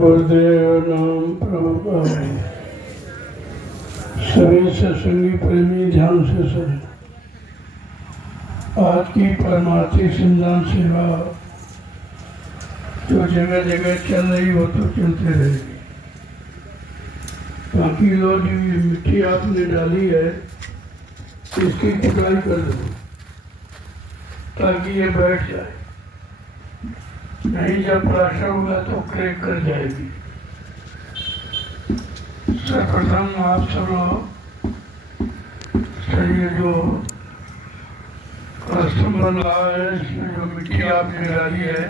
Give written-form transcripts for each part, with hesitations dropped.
गुरुदेव नाम प्रभुपाद। सभी सत्संगी प्रेमी ध्यान से सुने। आज की परमार्थी श्रमदान सेवा जो जगह जगह चल रही हो तो चलते रहेगी। बाकी लोग जो ये मिट्टी आपने डाली है इसकी खुदाई कर दो ताकि ये बैठ जाए, नहीं जब प्लास्टर होगा तो क्रैक कर जाएगी। सर्वप्रथम आप सब लोग ये जो कस्टम बन रहा है इसमें जो मिट्टी आपने डाली है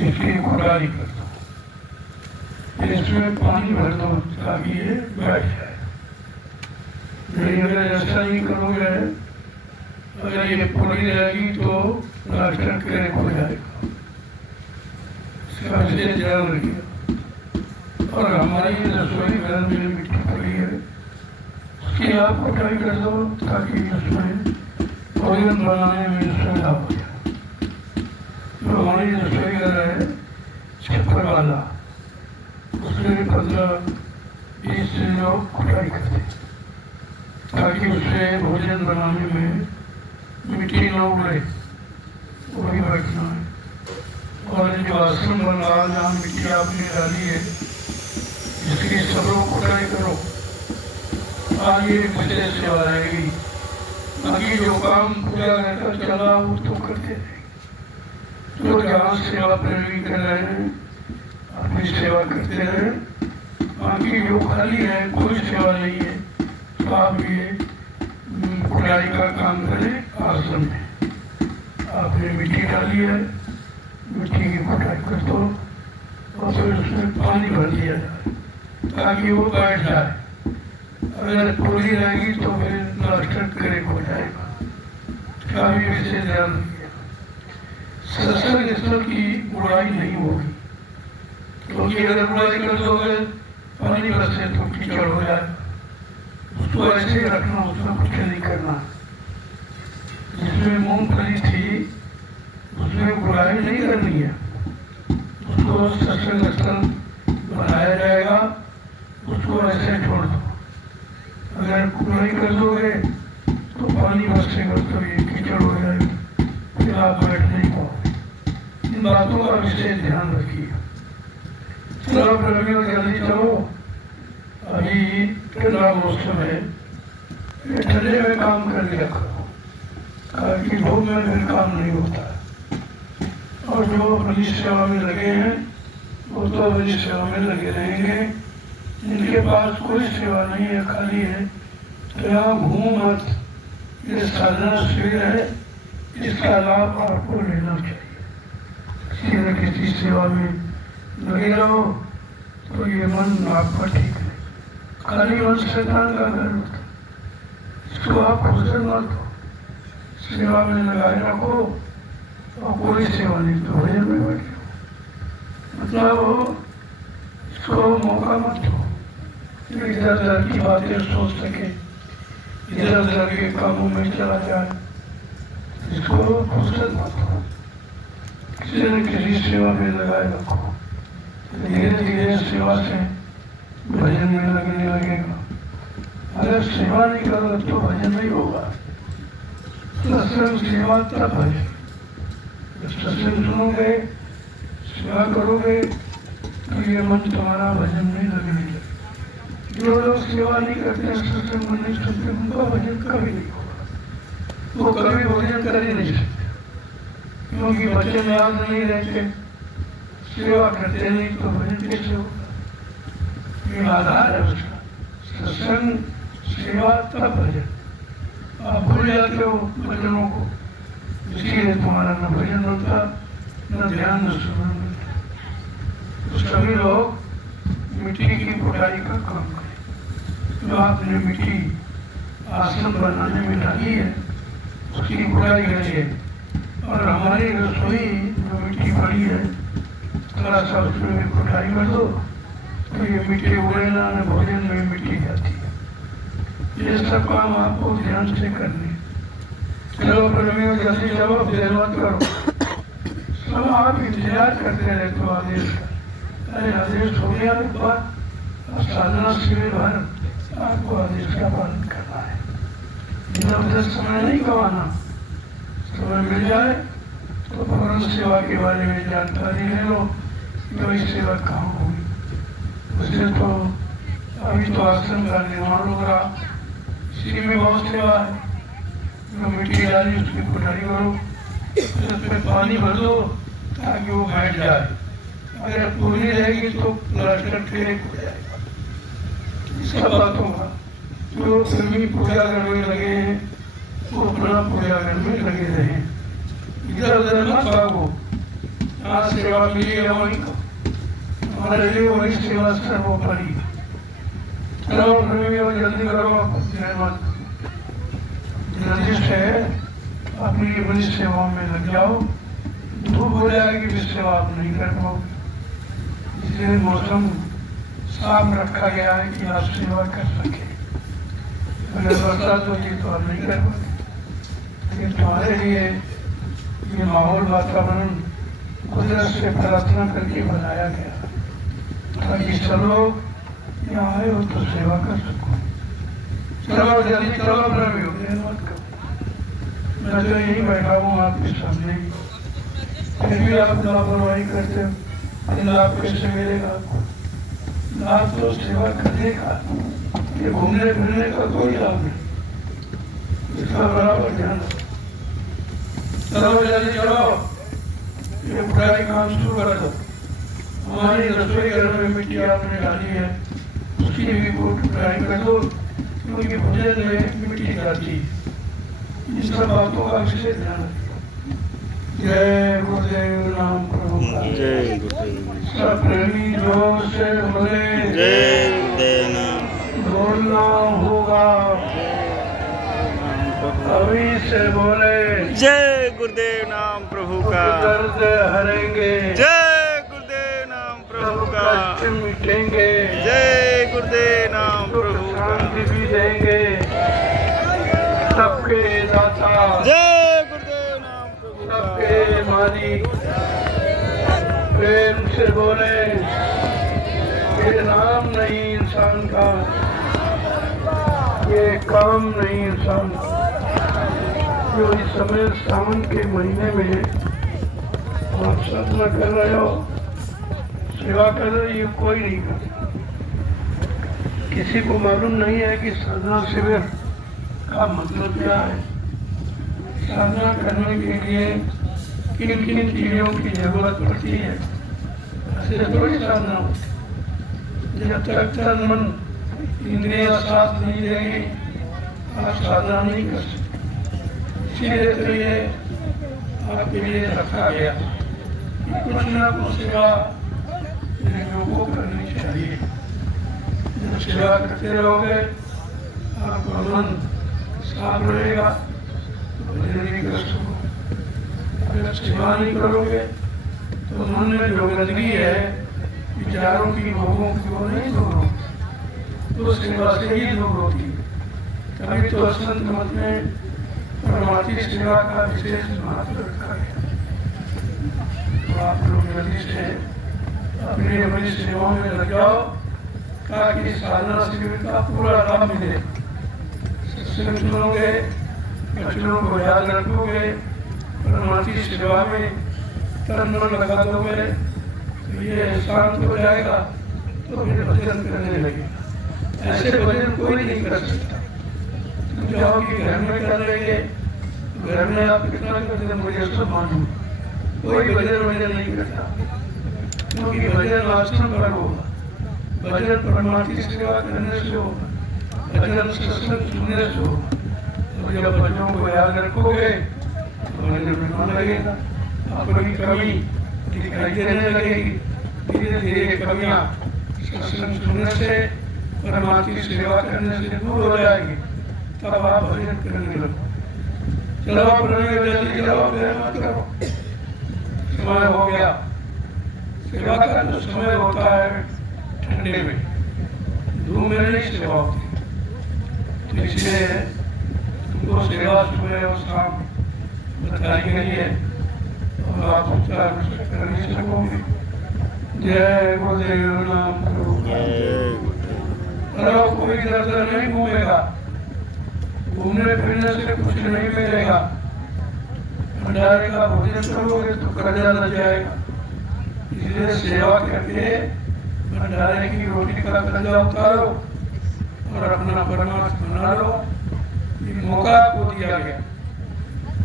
इसकी खुदाई कर दो, इसमें पानी भर दो ताकि ये बैठ जाए। नहीं अगर ऐसा नहीं करोगे, अगर ये पूरी रहेगी तो प्लास्टर क्रैक हो जाएगा। इसका ध्यान रखिए। और हमारी रसोई घर में मिट्टी पड़ी है उसकी आप खुदाई कर दो ताकि उसमें भोजन बनाने में सुविधा हो जाए। जो हमारी रसोई घर है छप्पर वाला उसमें 15-20 लोग खुदाई करते ताकि उससे भोजन बनाने में मिट्टी न उड़े, वही बैठना है। और जो आश्रम बन रहा जहाँ मिट्टी आपने डाली है इसकी सब लोग खुदाई करो। आज ये विशेष सेवा रहेगी। बाकी जो काम पूरा रहकर चला वो तो करते रहे। जो जहाँ सेवा प्रेमी कर रहे हैं अपनी सेवा करते रहे। बाकी जो खाली है कोई सेवा नहीं है तो आप ये खुदाई का काम करें। आश्रम में आपने मिट्टी डाली है, मिट्टी की खुदाई कर दो और फिर उसमें पानी भर दिया जाए ताकि वो बैठ जाए। अगर पूरी रहेगी तो फिर प्लास्टर क्रैक हो जाएगा। इसका भी विशेष ध्यान रखिए। सत्संग स्थल की बुराई नहीं होगी, क्योंकि अगर बुराई कर दोगे पानी बरसे तो कीचड़ हो जाएगा। उसको ऐसे ही रखना, उसमें कुछ नहीं करना। जिसमें मूंगफली थी उसमें बुराई नहीं करनी है, उसको सत्संग स्थल बनाया जाएगा, उसको ऐसे छोड़ दो। अगर बुराई कर दोगे तो पानी बरसेगा तो ये कीचड़ हो जाएगा, फिर आप बैठ नहीं पाओगे। इन बातों का विशेष ध्यान रखिए। चलो प्रेमियों जल्दी चलो, अभी ठंडा मौसम है, ठंडे में काम कर लिया करो ताकि धूप में फिर काम नहीं होता है। और जो अपनी सेवा में लगे हैं वो तो अपनी सेवा में लगे रहेंगे। जिनके पास कोई सेवा नहीं है, खाली है, तो यहाँ घूम मत। ये साधना शिविर है, इसका लाभ आपको लेना चाहिए। किसी न किसी सेवा में लगे रहो तो ये मन आपका ठीक है। खाली मन शैतान का घर होता है, इसको आप फुर्सत मत दो, सेवा में लगाए रखो। और कोई सेवा नहीं तो भजन में बैठे हो, मतलब इसको मौका मत दो इधर उधर की बातें सोच सके, इधर उधर के कामों में चला जाए। इसको फुर्सत मत दो, किसी न किसी सेवा में लगाए रखो। धीरे धीरे सेवा से भजन में लगने लगेगा। अगर सेवा नहीं करो तो भजन नहीं होगा। सत्संग सेवा तब है, सत्संग सुनोगे, सेवा करोगे तो ये मन तुम्हारा भजन में लगने लगे। जो लोग सेवा नहीं करते, सत्संग में नहीं सुनते, उनका भजन कभी नहीं होगा। वो कभी भजन कर ही नहीं सकते, क्योंकि वचन याद नहीं रहते, सेवा करते नहीं तो भजन कैसे होगा। ये आधार है उसका। सत्संग सेवा तब भजन। आप भूल जाते हो भजनों को, इसीलिए तुम्हारा न भजन होता, न ध्यान, न सुमरन होता। तो सभी लोग मिट्टी की खुदाई का काम करें। जो आपने मिट्टी आश्रम बनाने में डाली है उसकी खुदाई करिए। और हमारी रसोई जो मिट्टी पड़ी है थोड़ा सा उसमें खुदाई कर दो तो ये मिट्टी उड़े ना, न भोजन में मिट्टी जाती है। ये सब काम आपको ध्यान से करने। चलो प्रेमियों जल्दी चलो, देर मत करो। सब आप इंतजार करते रहते हो आदेश का। अरे आदेश हो गया एक बार, साधना शिविर भर आपको आदेश का पालन करना है। इधर उधर समय नहीं गंवाना। समय मिल जाए तो फौरन सेवा के बारे में जानकारी ले लो, वही सेवा कहाँ होगी। वैसे तो अभी तो आश्रम का निर्माण हो रहा, इसी में बहुत सेवा है। जो मिट्टी डाली उसकी कुटाई करो, उसमें पानी भर दो ताकि वो बैठ जाए। अगर पूरी रहेगी तो प्लास्टर फेंक हो जाएगा। सब बातों का जो प्रेमी पूजा करने लगे हैं वो अपना पूजा करने लगे रहे। इधर उधर मत भागो, जहाँ सेवा मिली है वही हमारे लिए वही सेवा सर्वोपरि। चलो प्रेमियों जल्दी करो, मत जल्दी से अपनी अपनी सेवाओं में लग जाओ। धूप हो जाएगी भी सेवा आप नहीं कर पाओगे। इसलिए मौसम साफ रखा गया है कि आप सेवा कर सके। अगर बरसात होती तो आप नहीं कर पाते। लेकिन तुम्हारे लिए ये माहौल वातावरण कुदरत से प्रार्थना करके बनाया गया ताकि सब लोग यहाँ आए हो तो सेवा कर सको। चलो जल्दी चलो, प्रभु मत करो। मैं तो यही बैठा हूँ आपके सामने, फिर भी आप लापरवाही करते हो। लाभ कैसे मिलेगा आपको? लाभ तो सेवा करने का, ये घूमने फिरने का कोई लाभ नहीं। इसका बराबर ध्यान। चलो जल्दी चलो, ये बुराई काम शुरू कर दो। हमारी रसोई घर में मिट्टी आपने डाली है, उसकी भी बुराई कर दो, क्योंकि भोजन में मिट्टी जाती है। इन सब बातों का विशेष ध्यान रखें। जय गुरुदेव नाम प्रभु का। जय गुरुदेव। सब प्रेमी जोर से बोले जय गुरुदेव नाम। बोलना होगा, अभी से बोले जय गुरुदेव नाम प्रभु का। दर्द हरेंगे, जय गुरुदेव नाम प्रभु का। कष्ट मिटेंगे, जय गुरुदेव नाम सुख प्रभु का। शांति भी देंगे। सबके दाता, जय गुरुदेव नाम प्रभु का। सबके मालिक, प्रेम से बोले ये नाम नहीं इंसान का, ये काम नहीं इंसान का। जो इस समय सावन के महीने में आप साधना कर रहे हो, सेवा कर रहे हो, ये कोई नहीं करता। किसी को मालूम नहीं है कि साधना शिविर का मतलब क्या है। साधना करने के लिए किन किन चीजों की जरूरत पड़ती है, ऐसे थोड़ी साधना होती। जब तक तन मन इंद्रियां साथ नहीं देंगी आप साधना नहीं कर सकते। इसीलिए तो ये आपके लिए रखा गया कि कुछ न कुछ सेवा लोगों को करनी चाहिए। जब सेवा करते रहोगे आपका मन साफ रहेगा, भजन भी कर सको। अगर सेवा नहीं करोगे तो मन में जो गंदगी है विचारों की, भोगों की, वो नहीं दूर होगी, तो सेवा से ही दूर होती है। तभी तो संत मत में परमार्थी सेवा का विशेष महत्व रखा गया। तो आप लोग जल्दी से अपनी अपनी सेवाओं में लग जाओ ताकि साधना शिविर का पूरा लाभ मिले। सत्संग सुनोगे, वचनों को याद रखोगे, परमार्थी सेवा में तन मन लगा दोगे तो ये शांत हो जाएगा, तो फिर भजन करने लगेगा। ऐसे भजन कोई नहीं कर सकता। जाओ कि घर में कर लेंगे, घर में आप कितना करते मुझे सब मालूम। कोई भजन नहीं करता, क्योंकि भजन आश्रम पर होगा, भजन परमार्थी सेवा करने से होगा, भजन सत्संग सुनने से होगा। तो जब भजनों को याद रखोगे तो भजन में मन लगेगा, आपकी कमी दिखाई देने लगेगी। धीरे धीरे कमियां सत्संग सुनने से, परमार्थी सेवा करने से दूर हो जाएगी, तब आप भजन करने लगो। चलो प्रभु जल्दी चलो, मत करो, समय हो गया। सेवा का जो समय होता है ठंडे में, धूप में नहीं सेवा होती, तो इसलिए तुमको सेवा सुबह और शाम बताई गई है और आप कर नहीं सकोगे। जय गुरुदेव नाम प्रभु का। जय गुरुदेव। और अब कोई इधर उधर नहीं घूमेगा, घूमने फिरने से कुछ नहीं मिलेगा। भंडारे का भोजन करोगे तो कर्जा लग जाएगा, इसलिए सेवा करके भंडारे की रोटी का कर्जा उतारो और अपना परमात्मा बना लो। ये मौका आपको दिया गया।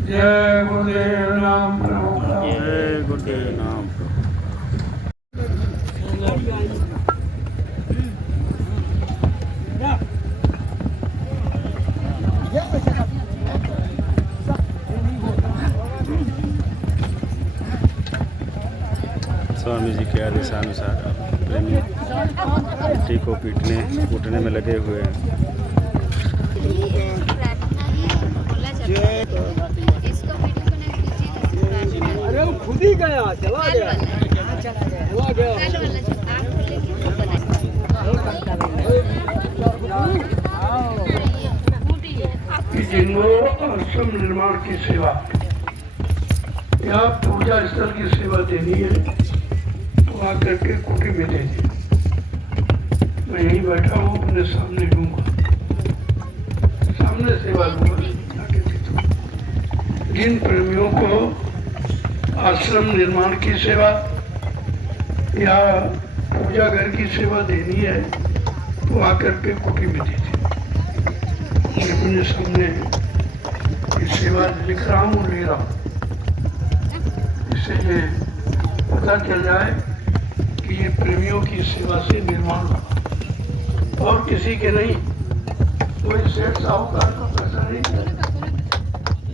जय गुरुदेव नाम प्रभु का। जय गुरुदेव नाम प्रभु। स्वामी जी के आदेशानुसार प्रेमी मिट्टी को कूटने में लगे हुए हैं। अरे वो खुद ही गया, चला गया। आश्रम निर्माण की सेवा या पूजा स्थल की सेवा देनी है तो आकर के कुटी में दे दी। मैं यहीं बैठा हूँ, अपने सामने दूंगा, सामने सेवा दूंगा। जिन प्रेमियों को आश्रम निर्माण की सेवा या पूजा घर की सेवा देनी है तो आकर के कुटी में दे दी। मैं अपने सामने ये सेवा लिख रहा हूँ, ले रहा हूँ, इससे ये पता चल जाए कि ये प्रेमियों की सेवा से निर्माण हुआ और किसी के नहीं। कोई सेठ साहूकार का पैसा नहीं है,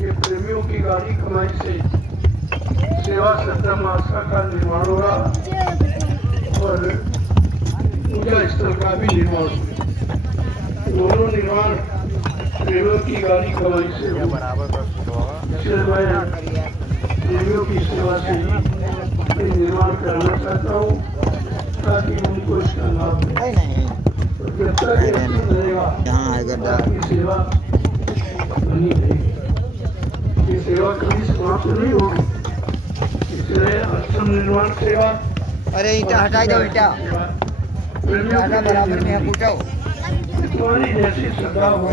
ये प्रेमियों की गाड़ी कमाई से सेवा सत्रम आस्था का निर्माण होगा और पूजा स्थल का भी निर्माण होगा। दोनों निर्माण प्रेमियों की गाड़ी कमाई से होगा। इसलिए मैं प्रेमियों की सेवा से निर्माण करना चाहता हूँ ताकि उनको इसका लाभ मिले। तो जब तक ये रहेगा आपकी सेवा बनी रहेगी, ये सेवा कभी समाप्त नहीं होगी। इसलिए आश्रम निर्माण सेवा, अरे ईटा हटा दो, ईटा बराबर में फूटो। तुम्हारी जैसी श्रद्धा हो,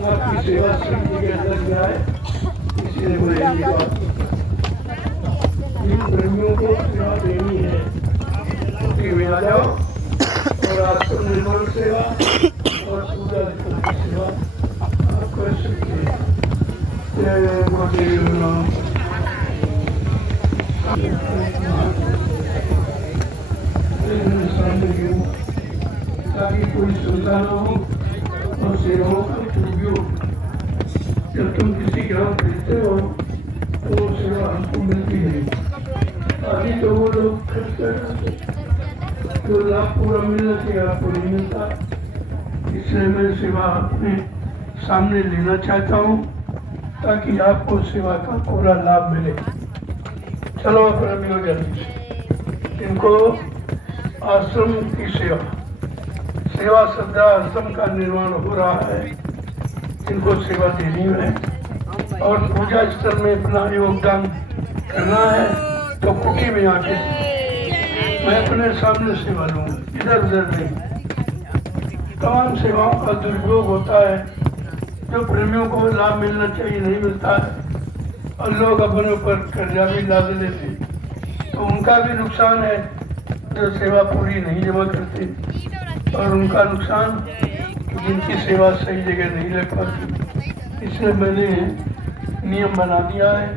आपकी सेवा सही जगह लग जाए, इसलिए मैं ये बात जिन प्रेमियों को सेवा देनी है कुटी में आ जाओ और आश्रम निर्माण सेवा और पूजा की सेवा आप कर सकते हैं। जय गुरुदेव नाम। ताकि कोई सुविधा न हो और सेवाओं का उपयोग। जब तुम किसी ग्राम भेजते हो तो सेवा हमको मिलती नहीं। अभी तो वो लोग खर्च कर रहे तो लाभ पूरा मिलना चाहिए, आपको नहीं मिलता। इसलिए मैं सेवा अपने सामने लेना चाहता हूँ ताकि आपको सेवा का पूरा लाभ मिले। चलो प्रेमियों, जल्दी से इनको आश्रम की सेवा श्रद्धा आश्रम का निर्माण हो रहा है, इनको सेवा देनी है और पूजा स्थल में अपना योगदान करना है तो कुटी में आके मैं अपने सामने सेवा लूँगा, इधर उधर नहीं। तमाम सेवाओं का दुरुपयोग होता है, जो प्रेमियों को लाभ मिलना चाहिए नहीं मिलता है और लोग अपने ऊपर कर्जा भी लाद लेते, तो उनका भी नुकसान है जो सेवा पूरी नहीं जमा करते, और उनका नुकसान जिनकी सेवा सही जगह नहीं लग पाती। इसलिए मैंने नियम बना दिया है,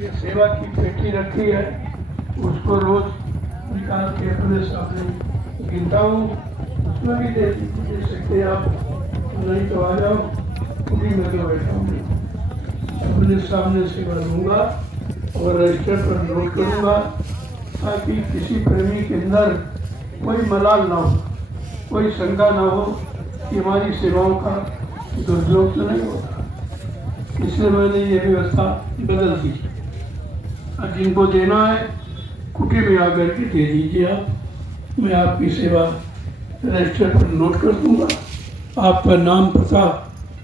ये सेवा की पेटी रखी है, उसको रोज निकाल के अपने सामने गिनता हूँ, उसमें भी दे सकते आप, नहीं तो आ जाओ, पूरी में तो बैठा हूँ, अपने सामने सेवा लूँगा और रजिस्टर पर नोट करूँगा ताकि किसी प्रेमी के अंदर कोई मलाल ना हो, कोई शंका ना हो कि हमारी सेवाओं का दुरुपयोग तो नहीं होता। इसलिए मैंने ये व्यवस्था बदल दी। अब जिनको देना है कुटी में आकर के दे दीजिए आप, मैं आपकी सेवा रजिस्टर पर नोट कर दूँगा। आपका नाम, पता,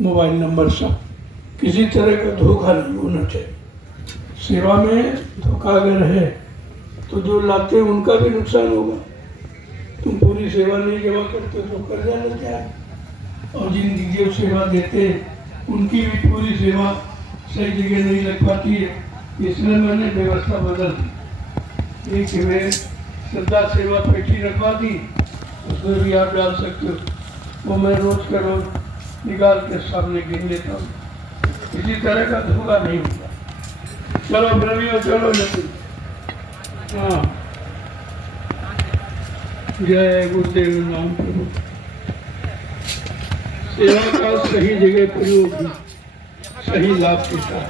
मोबाइल नंबर सब, किसी तरह का धोखा नहीं होना चाहिए। सेवा में धोखा अगर है तो जो लाते हैं उनका भी नुकसान होगा। तुम पूरी सेवा नहीं जमा करते तो कर्जा लेते हैं, और जिन जो सेवा देते हैं उनकी भी पूरी सेवा सही जगह नहीं लग पाती है। इसलिए मैंने व्यवस्था बदल दी। एक वे श्रद्धा सेवा पेटी रखवा दी, उसमें भी आप डाल सकते हो, वो मैं रोज का रोज निकाल के सामने गिन लेता हूँ। इसी तरह का धोखा नहीं होगा। चलो ब्रह्मियों चलो नहीं। हाँ, जय गुरुदेव नाम प्रभु। सेवा का सही जगह प्रयोग भी सही लाभ देता है।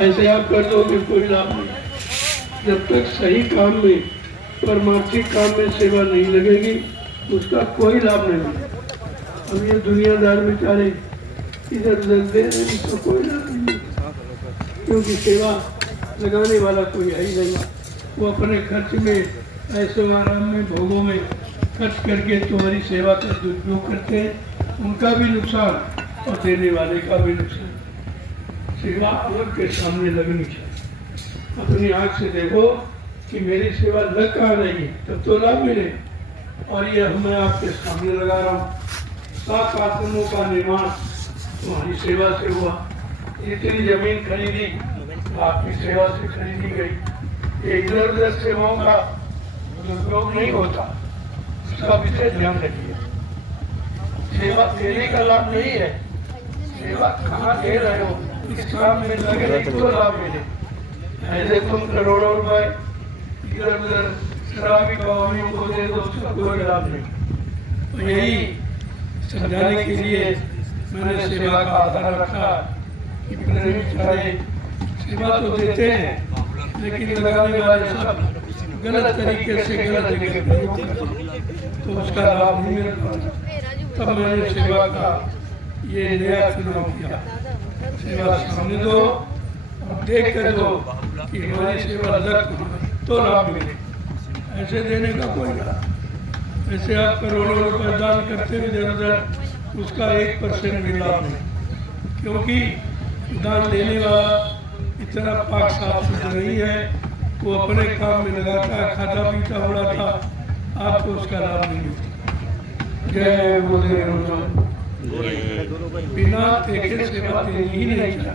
ऐसे आप कर दोगे कोई लाभ नहीं। जब तक सही काम में, परमार्थिक काम में सेवा नहीं लगेगी उसका कोई लाभ नहीं मिलेगा। अब ये दुनियादार बेचारे इधर उधर दे रहे हैं तो कोई लाभ नहीं, क्योंकि सेवा लगाने वाला कोई है ही नहीं। वो अपने खर्च में, ऐसे आराम में, भोगों में खर्च करके तुम्हारी सेवा का दुरुपयोग करते हैं, उनका भी नुकसान और देने वाले का भी नुकसान। सेवा आंख के सामने लगनी चाहिए। अपनी आंख से देखो कि मेरी सेवा लग कहाँ रही है, तब तो लाभ मिले। और ये मैं आपके सामने लगा रहा हूँ। 7 आश्रमों का निर्माण तुम्हारी सेवा से हुआ। इतनी जमीन खरीदी आपकी सेवा से खरीदी गई। इधर उधर सेवाओं का दुरुपयोग नहीं होता, उसका विशेष ध्यान रखिए। सेवा देने का लाभ नहीं है, सेवा कहाँ दे रहे हो, इस काम में लगे तो लाभ मिले। ऐसे तुम करोड़ों रुपए इधर उधर शराबी कवामियों को दे दो, उसका कोई लाभ नहीं। तो यही समझाने के लिए मैंने सेवा का आधार रखा कि प्रेमी चाहे सेवा तो देते हैं, लेकिन लगाने वाले सब गलत तरीके से गलत जगह प्रयोग करते हैं, तो उसका लाभ नहीं मिल पाता। तब मैंने सेवा का ये नया चुनाव किया। सेवा सामने दो और देख कर दो कि हमारी सेवा लग तो लाभ मिले। ऐसे देने का कोई लाभ, ऐसे आप करोड़ों रुपए दान करते हुए इधर उधर, उसका 1% भी लाभ नहीं, क्योंकि दान देने वाला इतना पाक साफ सुथरा नहीं है। वो अपने काम में लगाता है, खाता पीता उड़ा था, आपको उसका लाभ नहीं मिलता। जय गुरुदेव। बिना देखे सेवा देनी ही नहीं चाहिए।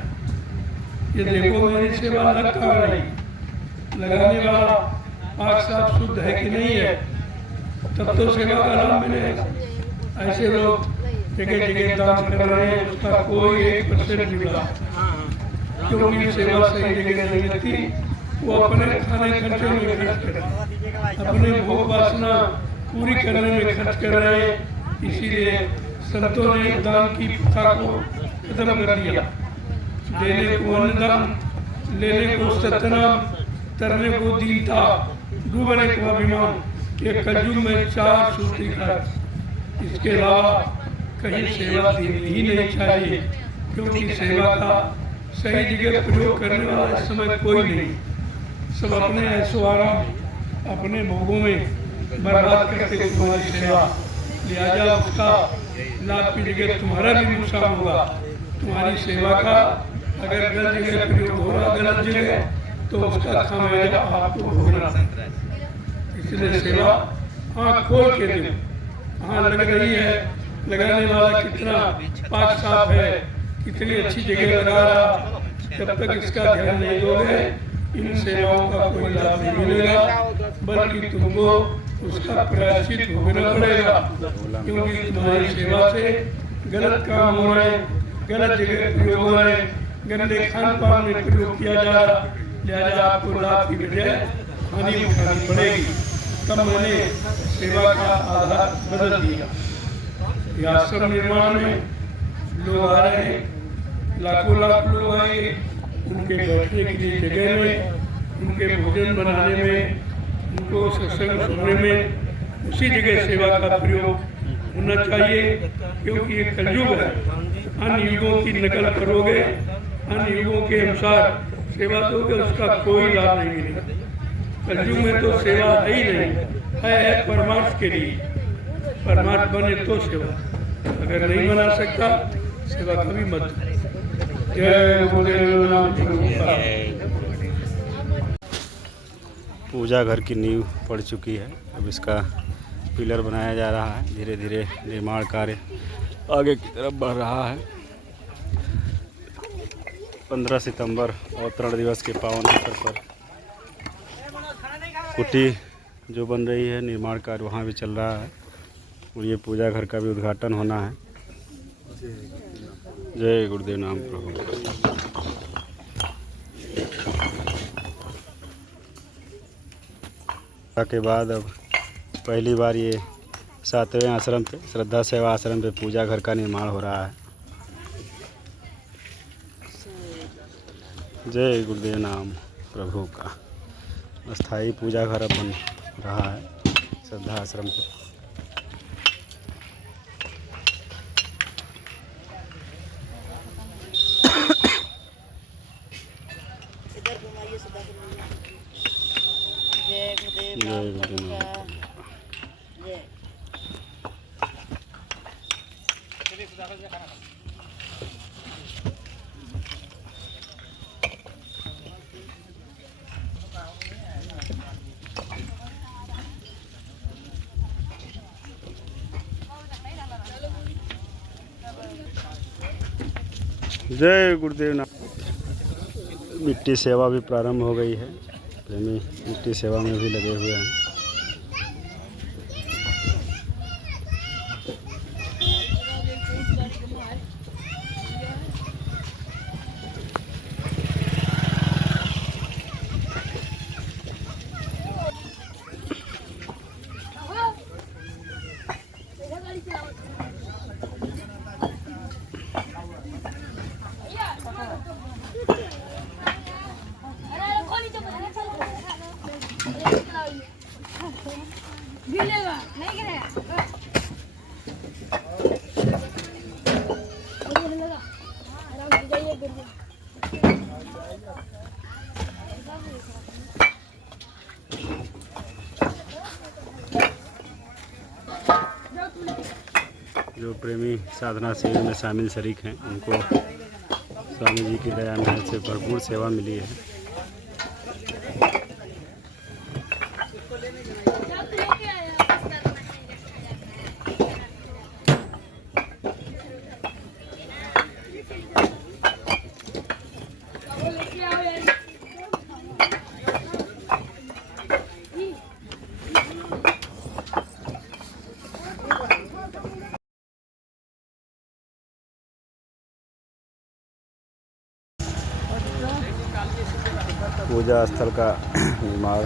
ये देखो मेरी सेवा लग कहाँ रही, लगाने वाला पाक साफ शुद्ध है कि नहीं है, तब तो सेवा का लाभ मिलेगा। ऐसे लोग जगह जगह दान कर रहे हैं, उसका कोई 1% नहीं मिला, क्योंकि सेवा सही जगह नहीं लगती। वो अपने खाने खर्चे में खर्च कर रहे हैं, अपने भोग वासना पूरी करने में खर्च कर रहे हैं। इसीलिए संतों ने दान की प्रथा को खत्म कर दिया। देने को अन्नदान, लेने को सतनाम, तरने को दीनता, डूबने को अभिमान। ये कलयुग में 4 सूत्री खर्च। इसके अलावा कहीं सेवा देनी ही नहीं चाहिए, क्योंकि सेवा का सही जगह प्रयोग करने वाला इस समय कोई नहीं। सब अपने ऐसो आराम, अपने भोगों में बर्बाद करके तुम्हारी सेवा, लिहाजा उसका लाभ की जगह तुम्हारा भी नुकसान होगा। तुम्हारी सेवा का अगर गलत जगह प्रयोग हो रहा, गलत जगह, तो उसका खामियाजा आपको भोगना है। इसलिए सेवा आँख खोल के दो। हाँ, लग रही है, लगाने वाला कितना पाक साफ है, कितनी अच्छी जगह लगा रहा, जब तक इसका ध्यान नहीं दोगे इन सेवाओं का कोई लाभ नहीं मिलेगा, बल्कि तुमको उसका प्रायश्चित भोगना पड़ेगा। क्योंकि तुम्हारी सेवा से गलत काम हो रहे, गलत जगह प्रयोग हो रहे, गंदे खान पान में प्रयोग किया जा रहा, लिहाजा आपको लाभ की बजाय हानि उठानी पड़ेगी। तब मैंने सेवा का आधार बदल दिया। आश्रम निर्माण में लोग आ रहे हैं, लाखों लाख लोग आए, उनके बैठने के लिए जगह में, उनके भोजन बनाने में, उनको सत्संग सुनने में, उसी जगह सेवा का प्रयोग होना चाहिए। क्योंकि ये कलयुग है, अन्य युगों की नकल करोगे, अन्य युगों के अनुसार सेवा दोगे, उसका कोई लाभ नहीं मिलेगा। कलयुग में तो सेवा है ही नहीं, है परमार्थ के लिए। परमार्थ बने तो सेवा, अगर नहीं बना सकता सेवा कभी मत। जय गुरुदेव नाम प्रभु। पूजा घर की नींव पड़ चुकी है। अब इसका पिलर बनाया जा रहा है। धीरे धीरे निर्माण कार्य आगे की तरफ बढ़ रहा है। 15 सितंबर अवतरण दिवस के पावन अवसर पर कुटी जो बन रही है, निर्माण कार्य वहाँ भी चल रहा है और ये पूजा घर का भी उद्घाटन होना है। जय गुरुदेव नाम प्रभु। के बाद अब पहली बार ये 7वें आश्रम पे, श्रद्धा सेवा आश्रम पे पूजा घर का निर्माण हो रहा है। जय गुरुदेव नाम प्रभु का अस्थाई पूजा घर बन रहा है श्रद्धा आश्रम पे। जय गुरुदेव जय गुरुदेव नाम। जय गुरुदेव नाम। मिट्टी सेवा भी प्रारंभ हो गई है। प्रेमी मिट्टी सेवा में भी लगे हुए हैं। जो प्रेमी साधना शिविर में शामिल शरीक हैं, उनको स्वामी जी की दया महर से भरपूर सेवा मिली है। पूजा स्थल का निर्माण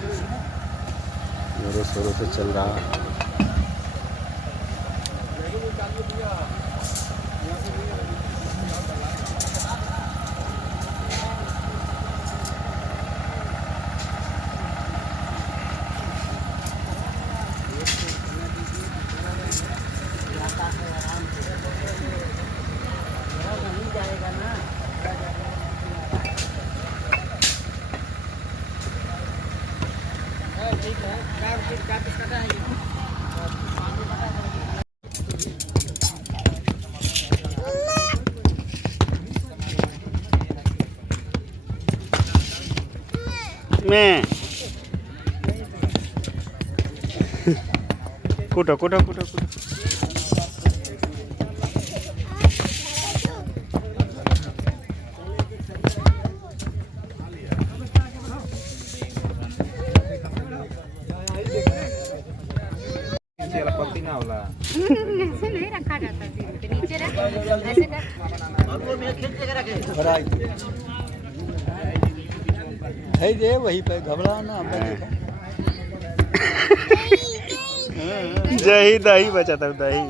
जोरों शोरों से चल रहा है। मैं कुटो कुटो कुटो कुटो। नहीं रखा जाता है, नीचे रख, ऐसे कर। है जे वही पे घबरा ना। दही दही बचा था दही।